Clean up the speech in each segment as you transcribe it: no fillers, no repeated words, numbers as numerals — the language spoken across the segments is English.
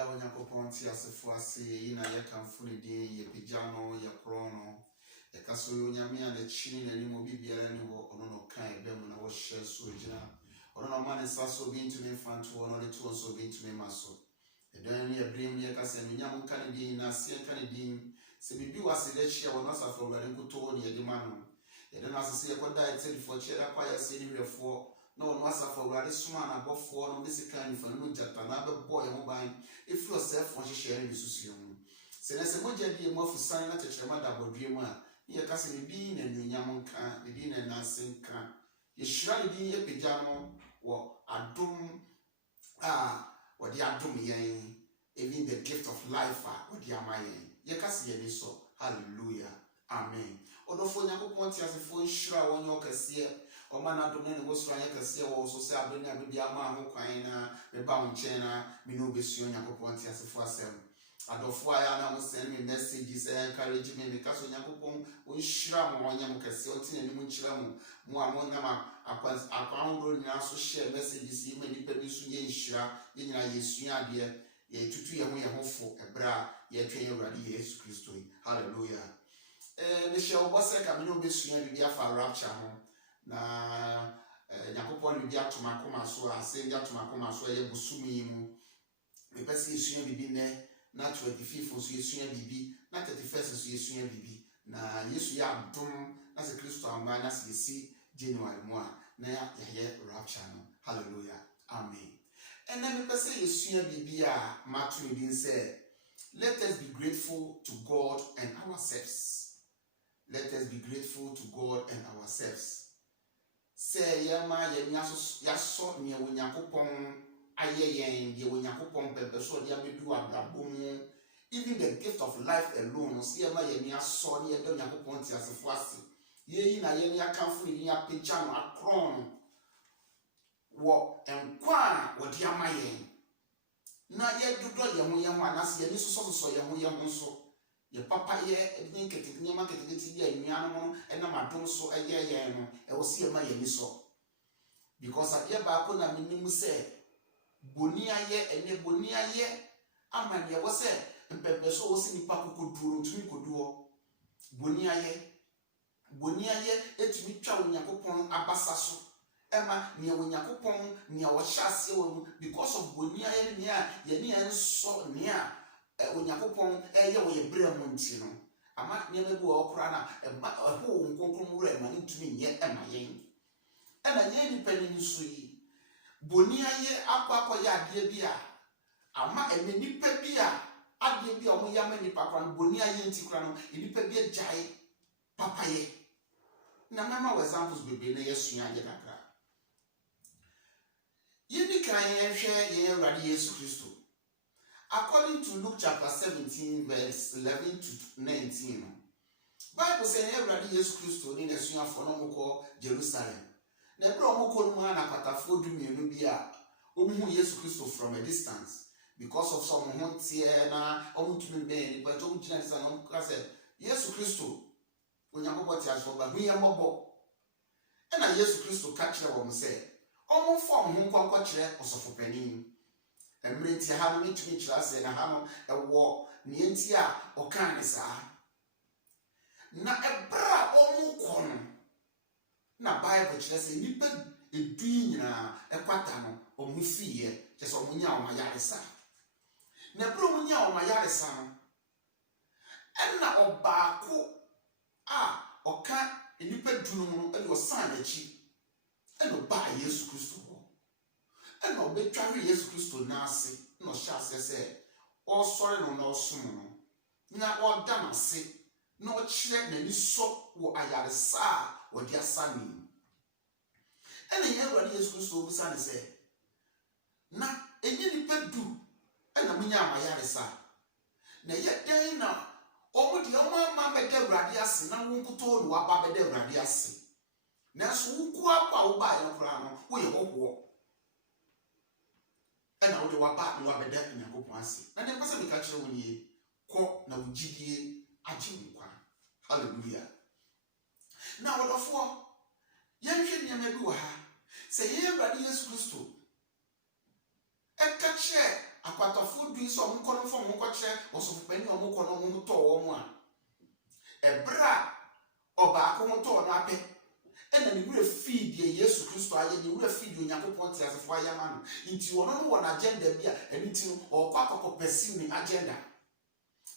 Yeda Wanyankopon ti asefo ase yina yekamfo ne din ye pijano ye krono yakaso nyame a na chini na nimo bibiara ne wo ono no kan ebe mu na wo hye so gina ono no man saso bi ntumi fanto ono ne to so bi ntumi maso edan ne ebrim ne yakase no nyam kan din na se kan din se bibi wase de hye wo no safo wale nkoto ne yedi mano edan asese yekoda etelifo chera kwa yase ni hwefo no no asafo wale suma na bofo no be sika ni fa no jata na be boy ho ban if yourself for share ni susu mu se na se moja bi mo afusan na chechema da bodwe mu a ye kase ni bi na nyunyam nka ni bi na nasenka ye shira ni bi ye pejano wo adom wo di adom yen even the gift of life wo di amayen ye kase ye ni so hallelujah amen odofo nyakopon ti asefo shira wo nyo kase o mana adom ne wo so anya kase wo so se abene abedi ama ho kwan na me ba wonche na me no besuo nyakopon ti asefo asem adofo aya na mo send me messages encourage me because nyakopon o shira mo onya mo kase o ti na ni mo nchira mo a mo na ma akwan ro nyina so share messages yi ma ni pa bi so ye nshira ye nyina yesu ade ye tutu ye ho fo ebra ye twen ye wrade Yesu Kristo hallelujah me share obose ka me no besuo bi afa rapture ho na nyakopon bi atoma koma so ase bi atoma koma so ye busumi mu me pese yesu bibi ne na 25th so yesu bibi na 31st so yesu bibi na yesu ya adom na se Kristo amba na se yesi January mu a na ya rapture no hallelujah amen and then me pese yesu bibi a matu din say let us be grateful to God and ourselves. Let us be grateful to God and ourselves. Say yama yaso ne Onyankopon ayeyen de Onyankopon pepeso de abedu abrabom even the gift of life alone say yama yemi aso ne de Onyankopon ti asefo ase yeyi na yemi akanfo ni apecha no akron wo enkwa wo de amayen na ye dodo ye ho ye ho anase ye ni so ye ho so ye papa ye edin kete nyama kete ti ye nnuan no na madom so ye no e wo se ye ma ye ni so because abia ba ko na minim se boni aye ene boni aye amane wo se mpepɛ so wo se nipa kokoduro ntumi koduo boni aye etumi twa Onyankopon abasa so ema ne Onyankopon ne wo hyase wo because of boni aye ne a ye ne enso ne a Onyankopon eye wo ye brɛ mu nti no ama ne mebu wo kora na ho nkonkron wura ma ntumi nye ema yen ena nye nipa ni nso yi boni aye akwa ya ade bi a ama ene nipa bi a ade bi a omo ya ma nipa kora no boni aye nti kora no nipa bi agyae papa ye na mama wa examples bebe na yesu anye kakra yini kan ye hwe ye Awurade Yesu Kristo. According to Luke chapter 17 verse 11 to 19, Bible says Awurade Yesu Kristo ni nesuafo no mko Jerusalem. Na ebra omko no ma na kwatafo dumienu bi a omu Yesu Kristo from a distance because of some ho tie na omutumi ben ni but omu gina disa no ka say Yesu Kristo Onyankopon ti aso ba hu ye mbobo. Na Yesu Kristo ka kire wo say omu form ho nkwa kire osofopani emrenti ha no mitumi kirase na ha no ewo ne enti a okan ne saa na ebra omu kono na Bible kirase nipa edu nyina ekwata no omu fiye kese omu nya o mayaresa na ebra omu nya o mayaresa no enna obaako a oka nipa dunu no e osan achi enna ba Yesu Kristo eno betware Yesu Kristo na ase no hyase se o sori no na osom no na o da na ase na o kire na ni so wo ayaresa wo dia sani eno ye Awurade Yesu Kristo obisa ne se na enye ni pedu ena munya amayaresa na ye den na o mu de o ma be da Awurade ase na wo nkoto no aba be da Awurade ase na so wo ku apa wo ba ya kura no wo ye hoho ena wo de waba no wabeda Onyankopon ase na de pese me ka kire woni ye ko na wugidie agye nkwa hallelujah na wodofo ye hwe ne ma bi wo ha se ye Awurade Yesu Kristo e ka kire akwatafo do so mko from mko che oso fupani omko no mu to wo mu a ebra oba ko mo to na ape ena ni wure feed ye Yesu Kristo aye ni wure feed Onyankopon ti asefo ayama no nti wono no won agenda bia eni ti no okwa pursue ni agenda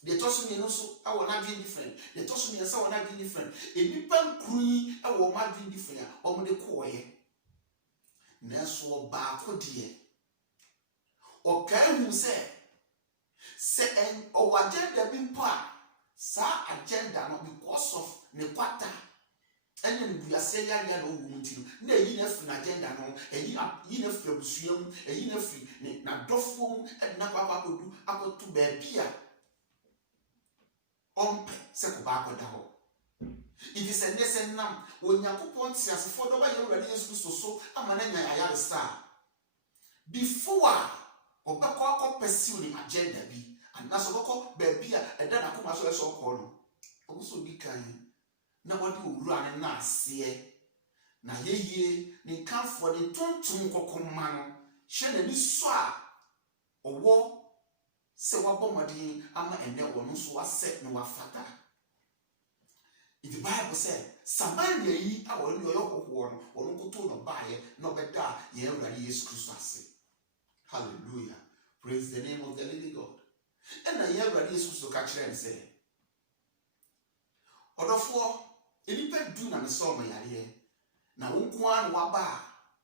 the tosu ni no so awo na be different the tosu ni so na be different enipa nkruyi awo ma be different o mo de ko ye na so ba ko de o kan hu se en o agenda bi mpa sa agenda no because of ne kwata ene nduase ya no wo mutino na yi na fi na agenda no yi na fi abusuam yi na fi na dofo na kwakwa kodu akotu ba bia ompe se ko ba koda ho ifi se ne se nam Onyankopon ti asefo do ba ye wura Yesu Kristo so amana nya ya ya star before obekọ akọ pursue ni agenda bi anaso beko ba bia eda na koma so eso ko no obuso bi kan na wadi owura ne na ase na yeye ni kanfo ni tontum kokoma no hye na ni so a owo se wabomodi ama ene wono so wase no wafata. The Bible said Samaria yi a wonu yokowo no wono koto no baaye no beda ye ewura Yesu Kristo ase. Hallelujah. Praise the name of the living God. And na ye ewura Yesu Kristo ka kire en say odofo enipa du na me so mo yare na wonko an waba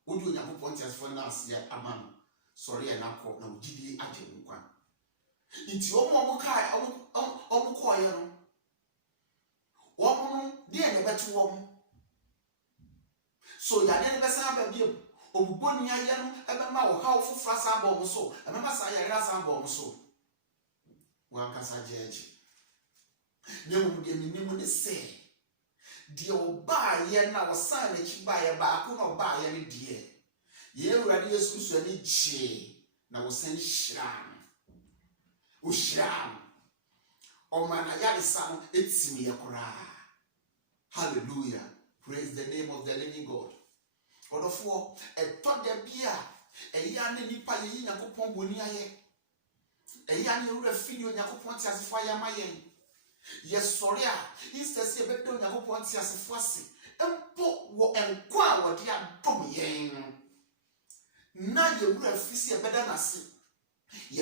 wodi Onyankopon ti asefo na ase ama sorry na ko na ugidi aje nkwa nti omo kai omo ko ye no omo de ne betu omo so ya ne besa ba biem obuboni aye no ebe ma wo ha ofufra sa ba omo so ebe ma sa ya ra sa ba omo so wa kasa jeje nemu de nemu ne se de oba ye na wo san na chi ba ye ba ko na oba ye ne de ye urade Yesu Kristo ani chi na wo san hira o hira o mana ya san etimi ye kora. Hallelujah. Praise the name of the living God. Odofo eto de bia eya ne nipa ye Yakopon boni aye eya ne ura fidi Onyankopon ti asefo ayama ye sorry a instead se bedo Onyankopon ti asefo ase empo wo enko a wo de adom ye na ye ura fisi ebeda na se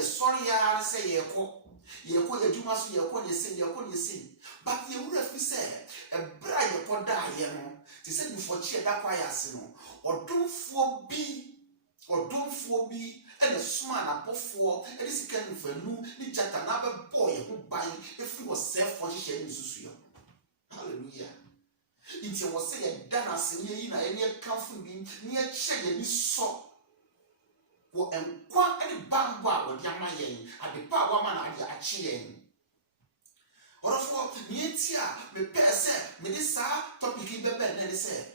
sorry a se ye ko ye juma so ye ko ne se but ye ura fisi ebra ye ko da ye no ti se before chi da kwa ya se no odomfo bi ene suma na pofo ene sika nfanu ni jata na be boy ho ban efi wo self hye ni susu yo. Hallelujah. Iti wo se ye dana se ni yi na ene kanfu bi ni ye che ye ni so wo enkwa ene bambo a wo de ama ye adepa wa ma na ade a chi ye orofo ni eti a me pese me de sa topic be be na de se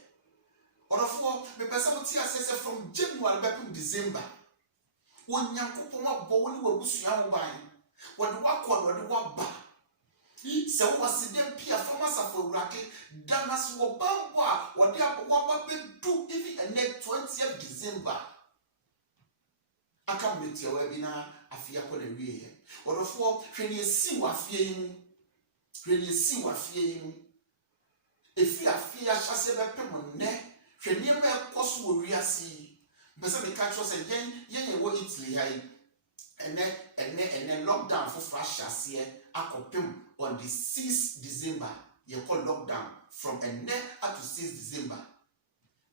orofo me pese mo ti asese from January back to December Onyankopon abo woni wabusua wo ban wode wakọ wode waba se wo aside pia from asafo urake danas wo bambo a wode waba bedu even and 20th December aka meti wa bi na afia ko na wiye orofo hwene esi wa afia yi efi afia hyase bepem ne hwene ma ekoso wo wiase bese me catch us yen wo Italy hai ene lockdown for fresh hyase akopem on the 6th December ye call lockdown from ene up to 6th December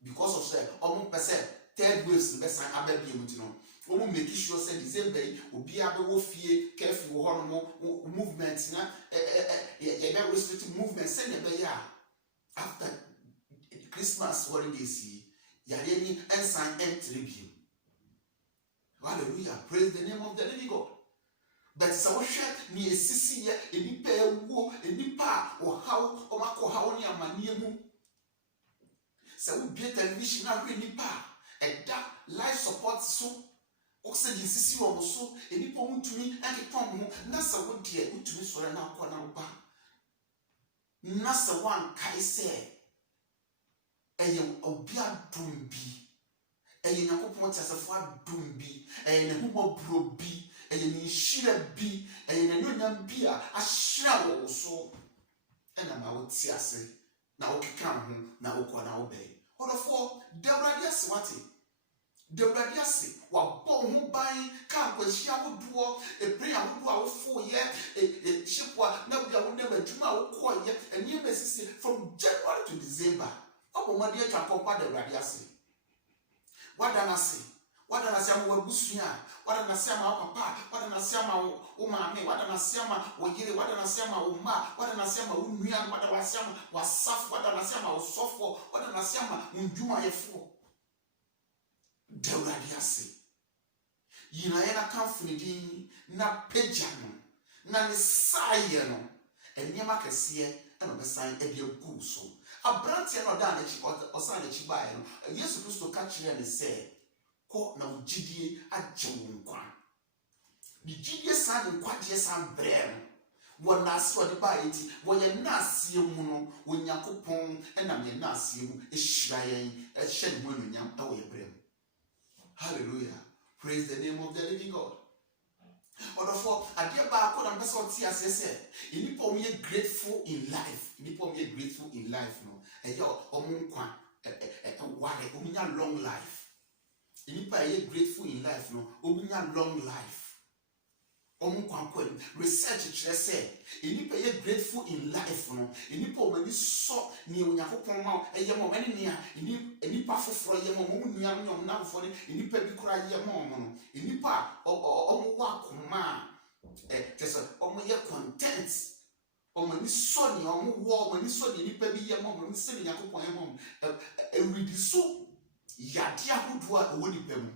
because of say omo pese third waves be san ababi emutino omo make sure say December obi abewo fie careful wo hono movement na ye be restrict movement say ne be ya after Christmas holidays yare ni ensign entry. Hallelujah. Praise the name of the living God. But so share ni esisi ye enipa ewo enipa o hawo o mako hawo ni amanie mu se wo bi television na hwe nipa eda life support so oxygen sisi wo so enipa mutumi akepom ho na se wo de utumi sore na akọ na ba na se wan kai se eye obi adum bi eye Yakopon ti asefo adum bi eye ne humo bro bi ɛyɛ nhyira bi ɛyɛ n'anuonyam bi a ahyira wɔ wo so ɛna ma wote ase na wokeka ho na wokɔ na wobɛn ɔdɔfoɔ dawurade ase wate dawurade ase wabɔ ho ban ka akwahyia ahodoɔ ɛpere ahodoɔ a wofoɔyɛ hyɛpo a na bia wo nam adwuma a wokɔɔyɛ ɛnneɛma sisi from January to December ɔbɔ mmɔde atwa kɔmpa dawurade ase wada n'ase ama wabusua wada n'ase ama papa wada n'ase ama wo maame wada n'ase ama wo yere wada n'ase ama wo ma wada n'ase ama wo nua wada n'ase ama wasafo wada n'ase ama wo sɔfo wada n'ase ama wo ndwumayɛfo dawurade ase yina yɛ na kamfo ne din na pagya no na ne saayɛ no nneɛma kɛseɛ ɛna ɔbɛsan ɛde agu so abranteɛ no ɔda n'akyi ɔsan n'akyi baeɛ no Yesu Kristo ka kyerɛ ne sɛ kɔ na wo gyidie agye wo nkwa ne gyidie san ne nkwadeɛ san brɛ no wɔ n'ase ɔde baeɛ nti wɔyɛ n'aseɛ mu no Onyankopɔn ɛnam yɛ n'aseɛ mu ɛhyira yɛn ɛhyɛ ne ho anuonyam ɛwɔ yɛ brɛ mu. Hallelujah. Praise the name of the living God. Odofo adeɛ baako na mpɛsɛ ɔte ase sɛ nipa ɔmo yɛ grateful in life. Nipa ɔmo yɛ grateful in life no. Ɛyɛ ɔmo nkwa ware ɔmo nya long life. Nipa ɛyɛ grateful in life no ɔmo nya long life. Ɔmo nkwa kɔ research kyerɛ sɛ nipa ɛyɛ grateful in life no nipa ɔmo ani sɔ ne Onyankopɔn ma ɛyɛ mo ɛne nea nipa foforɔ yɛ mo ɔmo nua no ɔmo namfoɔ ne nipa bi kora yɛ mo ɔmo no nipa ɔmo wɔ akoma kyerɛ ɔmo yɛ content ɔmo ani sɔ ne ɔmo wɔ ɔmo ani sɔ ne nipa bi yɛ mo ɔmo ani sɔ ne Onyankopɔn yɛ mo ɛwidi so yadeɛ ahodoɔ a ɛwɔ nipa mu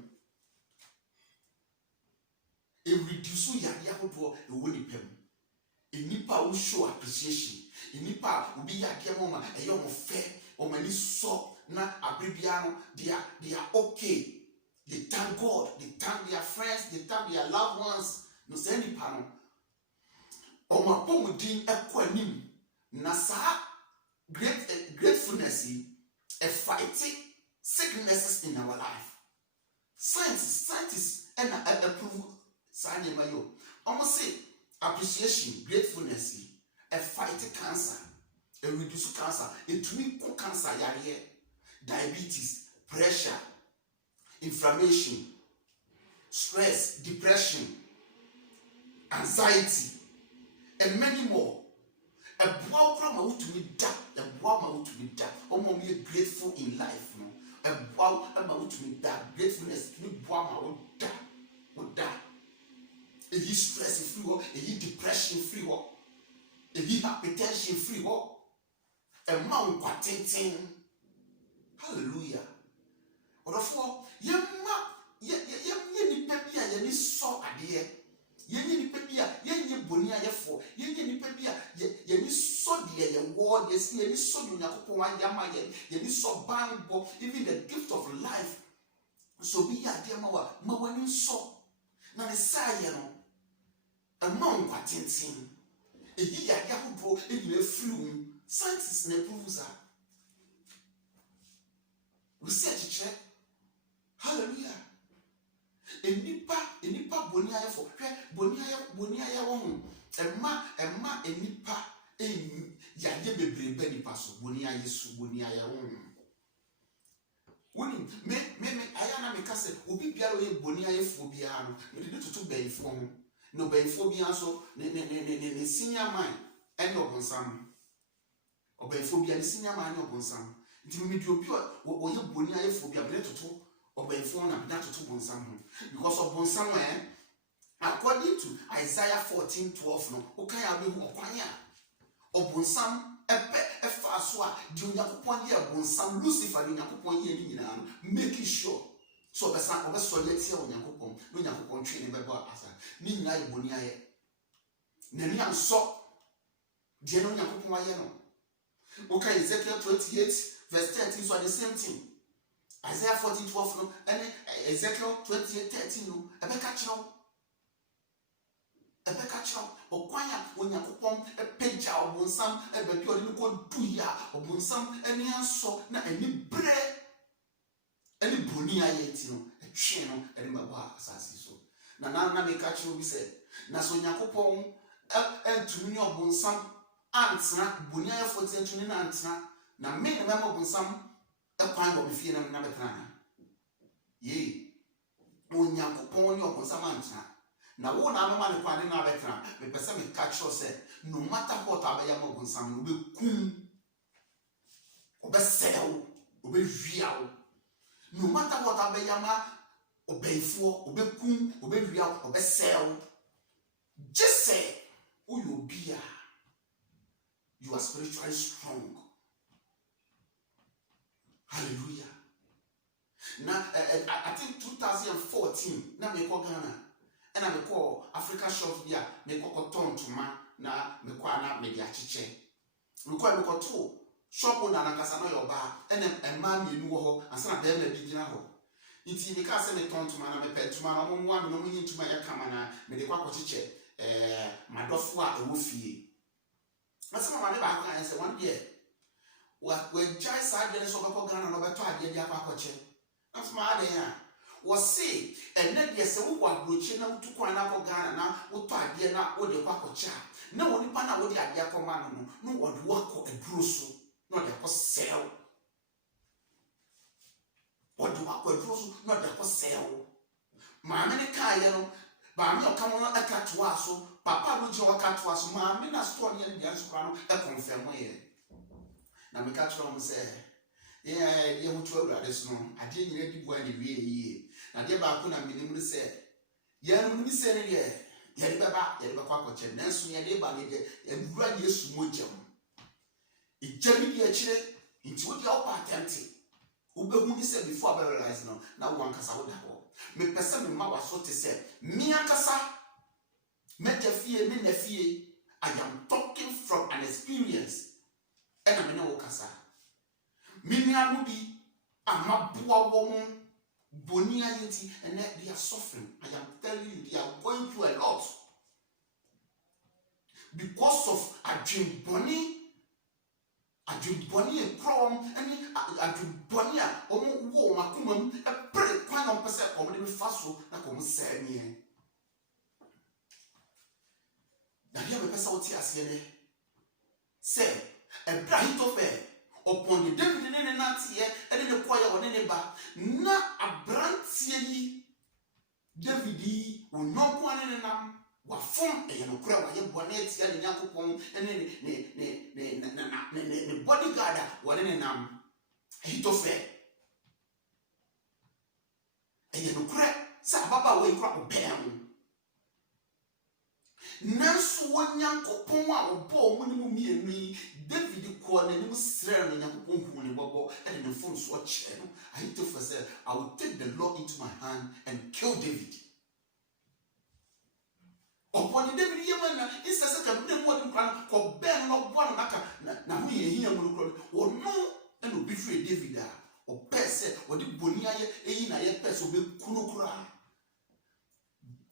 reduce yadeɛ ahodoɔ ɛwɔ nipa mu nipa who show appreciation nipa a obi yadeɛ mo ma ɛyɛ ɔmo fɛ ɔmo ani sɔ na abribia no they are okay they thank God they thank their friends they thank their loved ones no sɛ nipa no ɔmo apɔmuden ɛkɔ anim na saa gratefulness yi fighting sicknesses in our life scientists ɛna approve saa nneɛma yo almost say appreciation gratefulness a fight cancer a reduce cancer etumi ko cancer yareɛ diabetes pressure inflammation stress depression anxiety and many more ɛboa kora ma wotumi da ɛboa ma wotumi da ɔmo yɛ grateful in life no ɛboa ma wotumi da gratefulness tumi boa ma wo da eyi stress free hɔ eyi depression free hɔ eyi hypertension free hɔ ɛma nkwa tenten hallelujah ɔdɔfoɔ yɛnyɛ nipa bi a yɛni sɔ adeɛ yɛnyɛ nipa bi a yɛnyɛ boni ayɛfoɔ yɛnyɛ nipa bi a yɛni sɔ deɛ yɛwɔ yɛni sɔ deɛ Onyankopɔn ayama yɛni sɔ banbɔ even the gift of life so bi yɛ adeɛ ma w'ani sɔ na ne saa yɛ no ɛma nkwa tenten eyi yɛ adeɛ ahodoɔ ɛnyina afiri mu scientists na prove saa research kyerɛ hallelujah enipa boni ayɛfo hwɛ boni ayɛwɔ ho ɛma enipa yɛayɛ bebrebe nipa so boni ayɛ so boni ayɛwɔ ho woni me ayɛ na meka sɛ obi biara ɔyɛ boni ayɛfo biara no mede ne toto bɛyifoɔ ho no bɛyifoɔ biara so ne senior man ɛne ɔbonsam ɔbɛyifoɔ biara ne senior man ne ɔbonsam nti mede obi ɔyɛ boni ayɛfo biara mede toto ɔbɛyifoɔ na mede toto bonsam ho because ɔbonsam according to Isaiah 14:12 no wokan abɛhu ɔkwan a ɔbonsam ɛfa so a di Onyankopɔn yɛ ɔbonsam Lucifer di Onyankopɔn yɛ ni nyinaa no make sure so ɔbɛsɔ yɛ tia Onyankopɔn no Onyankopɔn twe ne bɛbɔ asa ne nyinaa yɛ boni ayɛ na ne ansɔ deɛ no Onyankopɔn ayɛ no wokan Ezekiel 28:13 so the same thing Isaiah 14:12 no and Ezekiel 28:13 no ɛbɛka kyerɛw ɔkwan a Onyankopɔn ɛpagya ɔbonsam ɛbɛbi ɔde no kɔ du ya ɔbonsam ɛne ansɔ na ɛne brɛ ɛne boni ayɛ ti no ɛtwe no ɛne bɛbɔ asase so na me catch you be say na so Yakopon entumi obonsam antena bonia ye 40 entumi na antena na me ne memo bonsam ekwan go be fie na betana ye Yakopon ni obonsam antena na wo na mama ne kwan na betana me pese me catch you say no matter what abaya mo bonsam no be kum obesel obewia no matter what abaya ma obeyfo obekum obewia obesel just say who you be you are spiritually strong. Hallelujah. Now I think 2014 na me call Ghana and I me call Africa shop here me call turn to ma na me call na me dia chiche me call to shop na nakasa no your ba and ma me nu ho ansa na dem na bi gina ho nti me ka se me turn to ma na me pet to ma no mo wa me no mo yin tuma ya kama na me de kwa chiche madofo a ewo fie asema ma ne ba kan se one day we jai sa de so ba ko Ghana no beto ade dia kwa koche asema ade ya wo se enne de se wo kwa brochi na wutu kwa na ko Ghana na wuto ade na wo de kwa koche na wo nipa na wo de ade akoma no wo de wako aduro so no de ko sell wo de wako aduro so no de ko sell ma me ne kan ye no ba me o ka mo akatoa so papa no je o akatoa so ma me na store ne bia so kwa no e confirm ye na me ka tro mo se ye hutu awurade so no ade nyina di bua ne wie yie na de ba ko na me nim se ye no mi se ne ye de baba ye de ba kwa koche na so ye de ba ne de awura Yesu mojam ijami di akire nti wo di o patente wo be hu ni se before I realize no na wo ankasa wo da ho me pese me ma waso te se mi ankasa metafie me nafie I am talking from an experience and I know kasa mini amubi amaboa wo mo bonia yenti and they are suffering. I am telling you, they are going through a lot because of a dream bunny a prom and a dream bunny wo makumam a pretty kind of person or the faso na come say me na dia be person what here say a bright of upon the David in nanti here and the choir or the ba na abrantie yi David will not go on nam wa fon e no kura wa ye bonet ya ne Yakopon ne bodyguard wa ne nam Ahitophel e no kura sa baba we kura obem nanso Yakopon a obo mu ne mu mienu David ko na ne mu sere no Yakopon hu ne bobo e ne fon so che no Ahitophel said I will take the law into my hand and kill David. Upon the David Yemana, it's a second one plan for Ben or one naka. Now we here or no and will be free David or Pesse or the Bonia Ina Pes will be Kunukura.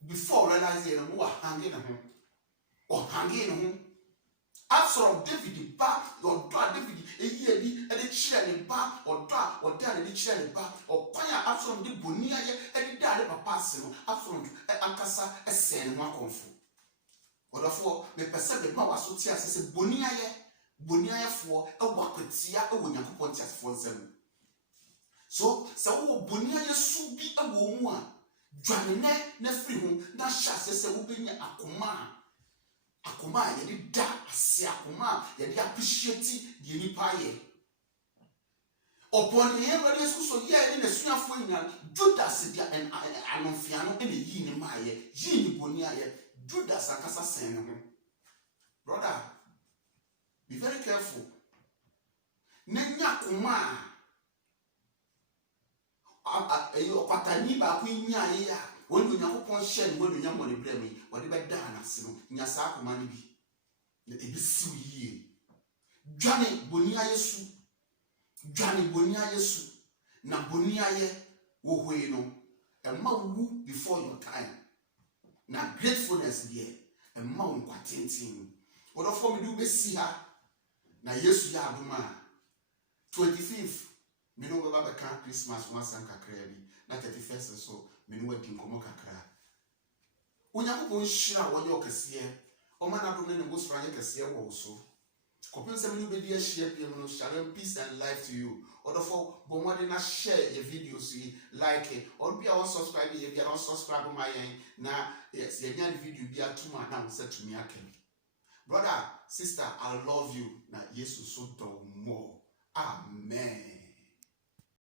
Before realizing who are hanging home or hanging home. Absalom David back or dog David a year and the children back or dog or dad the children back or Paya Absalom the Bonia and the dad of Passimo Absalom Ankasa a sen one comfort. Or therefore, me perceive the power so tears as a bonia for a wakutia a Yakopon tears for them. So bonia su be a woman. Johnny ne free home, that shas as a woman akuma ye da ase akuma ye de appreciate ye nipa ye upon the every so ye in the suafo ina Judas dia en anofia no ene yi ni maaye yi ni boni aye Judas akasa sen no brother be very careful nenya akuma ayo kwatani ba ku nya ye ya wonu Yakopon hye no wonu nya mo ne brem yi wode be da na se no nya sa akoma ne bi na ebi siw yie dwane boni ayesu na boni aye wo hoi no emma wu before your time na gratefulness there emma wo kwatentin wodo for me do be si ha na Yesu ya adoma 25th me no baba ka Christmas once and kakra bi na 31st so me no wadi nkomo kakra onyankopɔn hyira wɔnyɛ ɔkɛseɛ ɔma n'adom ne ne ngosoro anyɛ kɛseɛ wɔ wo so kɔpem sɛ mene wobɛdi ahyia biam no shalom peace and life to you ɔdɔfo bɔ mmɔden na share your videos yi like it ɔno bia wɔnsubscribe yɛ bia na ɔnsubscribe ma yɛn na sɛ yɛnya ne video bi atom a na wo sɛ tumi aka brother sister I love you na yesu so dɔ more amen